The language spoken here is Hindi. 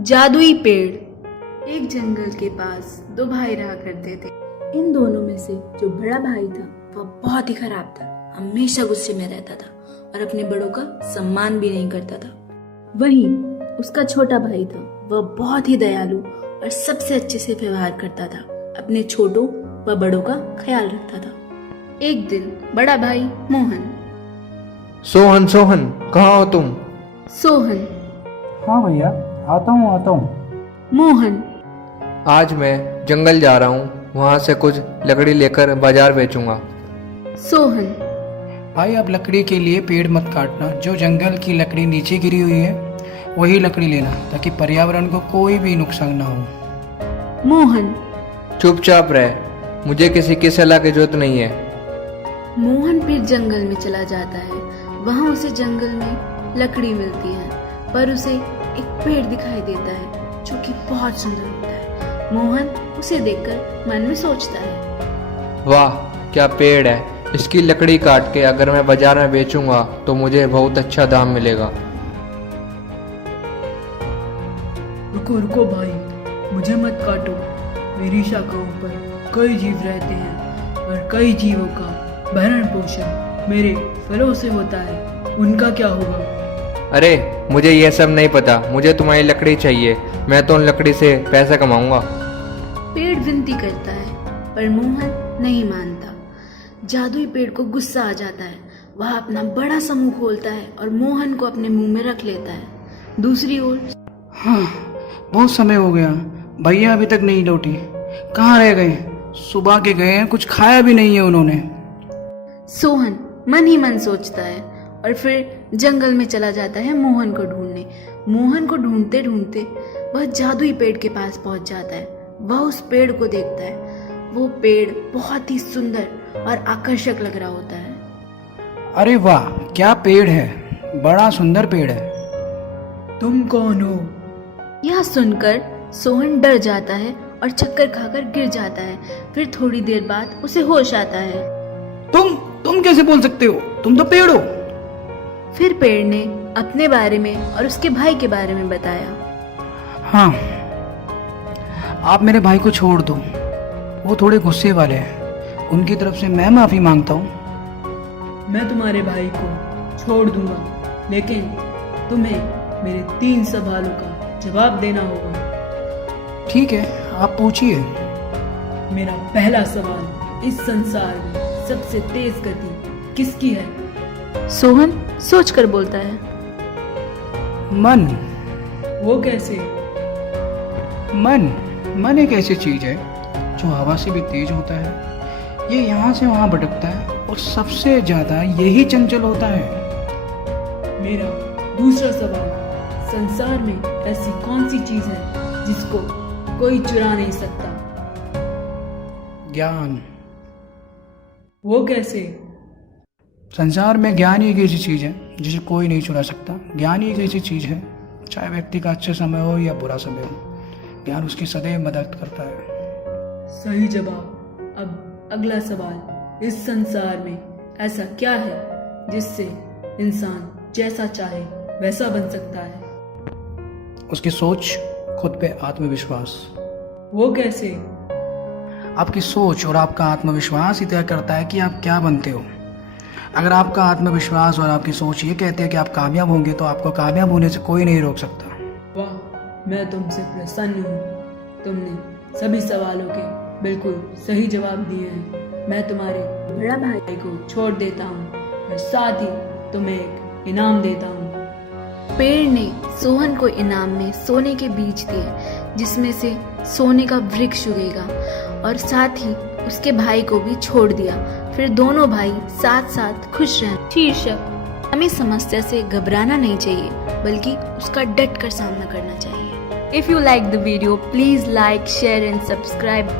जादुई पेड़। एक जंगल के पास दो भाई रहा करते थे। इन दोनों में से जो बड़ा भाई था वह बहुत ही खराब था, हमेशा गुस्से में रहता था और अपने बड़ों का सम्मान भी नहीं करता था। वहीं उसका छोटा भाई था, वह बहुत ही दयालु और सबसे अच्छे से व्यवहार करता था, अपने छोटों व बड़ों का ख्याल रखता था। एक दिन बड़ा भाई मोहन। सोहन सोहन, कहाँ हो तुम? सोहन। हाँ भैया, आता हूँ। मोहन। आज मैं जंगल जा रहा हूँ, वहाँ से कुछ लकड़ी लेकर बाजार बेचूंगा। सोहन। भाई आप लकड़ी के लिए पेड़ मत काटना, जो जंगल की लकड़ी नीचे गिरी हुई है वही लकड़ी लेना, ताकि पर्यावरण को कोई भी नुकसान ना हो। मोहन। चुपचाप रह, मुझे किसी की सलाह की जरूरत नहीं है। मोहन फिर जंगल में चला जाता है। वहाँ उसे जंगल में लकड़ी मिलती है, पर उसे एक पेड़ दिखाई देता है जो कि बहुत सुंदर होता है। मोहन उसे देखकर मन में सोचता है, वाह क्या पेड़ है, इसकी लकड़ी काट के अगर मैं बाजार में बेचूंगा तो मुझे बहुत अच्छा दाम मिलेगा। रुको रुको भाई, मुझे मत काटो। मेरी शाखाओं पर कई जीव रहते हैं और कई जीवों का भरण पोषण मेरे फलों से होता है, उनका क्या होगा? अरे मुझे यह सब नहीं पता, मुझे तुम्हारी लकड़ी चाहिए, मैं तो उन लकड़ी से पैसा कमाऊंगा। पेड़ विनती करता है पर मोहन नहीं मानता। जादुई पेड़ को गुस्सा आ जाता है। वह अपना बड़ा सा मुंह खोलता है और मोहन को अपने मुंह में रख लेता है। दूसरी ओर हाँ, बहुत समय हो गया, भैया अभी तक नहीं लौटी। कहाँ रह गए? सुबह के गए हैं, कुछ खाया भी नहीं है उन्होंने। सोहन मन ही मन सोचता है और फिर जंगल में चला जाता है मोहन को ढूंढने। मोहन को ढूंढते ढूंढते वह जादुई पेड़ के पास पहुंच जाता है। वह उस पेड़ को देखता है। वो पेड़ बहुत ही सुंदर और आकर्षक लग रहा होता है। अरे वाह, क्या पेड़ है, बड़ा सुंदर पेड़ है। तुम कौन हो? यह सुनकर सोहन डर जाता है और चक्कर खाकर गिर जाता है। फिर थोड़ी देर बाद उसे होश आता है। तुम कैसे बोल सकते हो? तुम तो पेड़ हो। फिर पेड़ ने अपने बारे में और उसके भाई के बारे में बताया। हाँ, आप मेरे भाई को छोड़ दो, वो थोड़े गुस्से वाले हैं, उनकी तरफ से मैं माफी मांगता हूँ। मैं तुम्हारे भाई को छोड़ दूंगा, लेकिन तुम्हें मेरे 3 सवालों का जवाब देना होगा। ठीक है, आप पूछिए। मेरा पहला सवाल, इस संसार में सबसे तेज गति किसकी है? सोहन सोचकर बोलता है, मन। वो कैसे? मन एक ऐसी चीज है जो हवा से भी तेज होता है। ये यहाँ से वहाँ भटकता है और सबसे ज्यादा यही चंचल होता है। मेरा दूसरा सवाल, संसार में ऐसी कौन सी चीज है जिसको कोई चुरा नहीं सकता? ज्ञान। वो कैसे? संसार में ज्ञान ही एक ऐसी चीज है जिसे कोई नहीं चुरा सकता। ज्ञान ही एक ऐसी चीज है, चाहे व्यक्ति का अच्छा समय हो या बुरा समय हो, ज्ञान उसकी सदैव मदद करता है। सही जवाब। अब अगला सवाल, इस संसार में ऐसा क्या है जिससे इंसान जैसा चाहे वैसा बन सकता है? उसकी सोच, खुद पे आत्मविश्वास। वो कैसे? आपकी सोच और आपका आत्मविश्वास ही तय करता है कि आप क्या बनते हो। अगर आपका आत्मविश्वास और आपकी सोच ये कहते हैं कि आप कामयाब होंगे, तो आपको कामयाब होने से कोई नहीं रोक सकता। वाह, मैं तुमसे प्रसन्न हूँ। तुमने सभी सवालों के बिल्कुल सही जवाब दिए हैं। मैं तुम्हारे बड़ा भाई को छोड़ देता हूँ और साथ ही तुम्हें एक इनाम देता हूँ। पेड़ ने सोहन को इनाम में सोने के बीज दिए, जिसमें से सोने का वृक्ष उगेगा, और साथ ही उसके भाई को भी छोड़ दिया। फिर दोनों भाई साथ साथ खुश रहे। शीर्षक, हमें समस्या से घबराना नहीं चाहिए, बल्कि उसका डट कर सामना करना चाहिए। If you like the video, please like, share and subscribe.